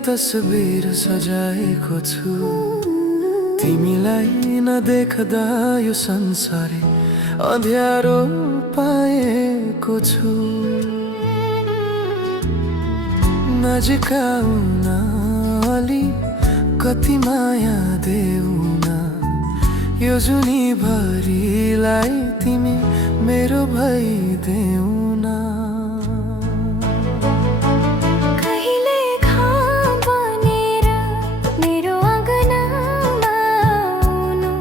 तस्बिर सजाएको छु। तिमीलाई नदेख्दा यो संसारै अँध्यारो पाएको छु। नजिक आउन अलि कति माया देऊ न, यो जुनीभरिलाई तिमी मेरो भइदेऊ न। कहिले घाम बनेर मेरो आँगनमा आउनु,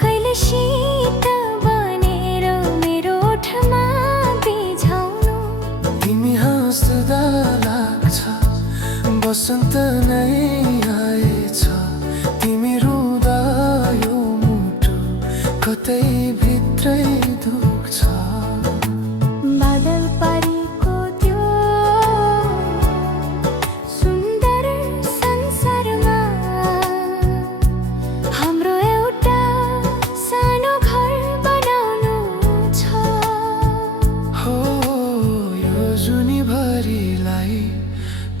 कहिले शीत बनेर मेरो ओठमा बिझाउनु। तिमी हाँस्दा लाग्छ बसन्त नै आएछ, तिमी रुँदा यो मुटु कतै भित्रै दुख्छ। बादल पारीको त्यो सुन्दर संसारमा हाम्रो एउटा सानो घर बनाउनु छ। हो यो जुनीभरिलाई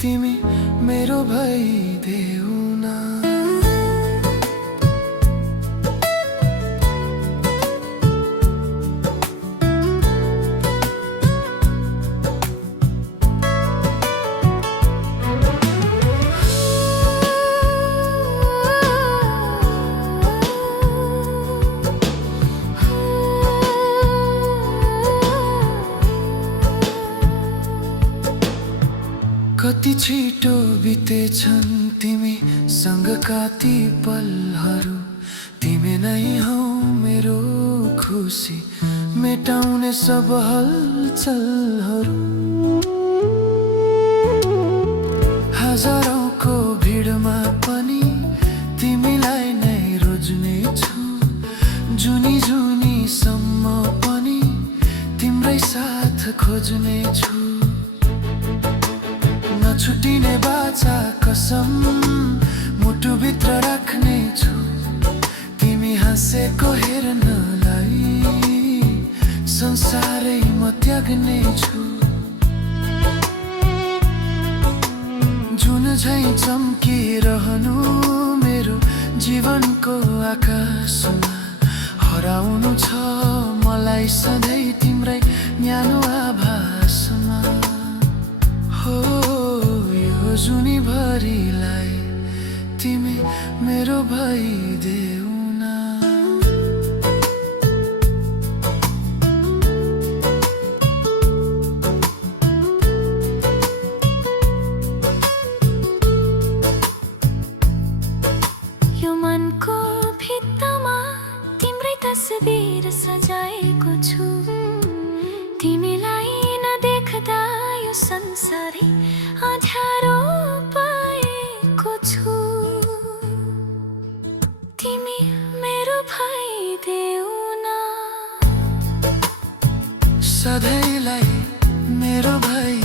तिमी मेरो भइदेऊ न। कति छिटो बितेछन् तिमीसँगका ती पलहरू। तिमी नै हौ मेरो खुसी मेटाउने सब हलचलहरू। हजारौंको भिडमा पनि तिमीलाई नै रोज्ने छु। जुनी जुनीसम्म पनि तिम्रै साथ खोज्ने छु। नछुटिने बाचा कसम मुटुभित्र राख्ने छु। तिमी हाँसेको हेर्नलाई संसारै म त्याग्ने छु। जुन झैं चम्किरहनु मेरो जीवनको आकाशमा। हराउनु छ मलाई सधैँ तिम्रै न्यानो आभासमा। हो यो जुनीभरिलाई तिमी मेरो भइदेऊ न। यो मनको भित्तामा तिम्रै तस्बिर सजाएको छु। तिमीलाई नदेख्दा यो संसारै अँध्यारो पाएको छु। तिमी मेरो भइदेऊ न। सधैँलाई मेरो भइ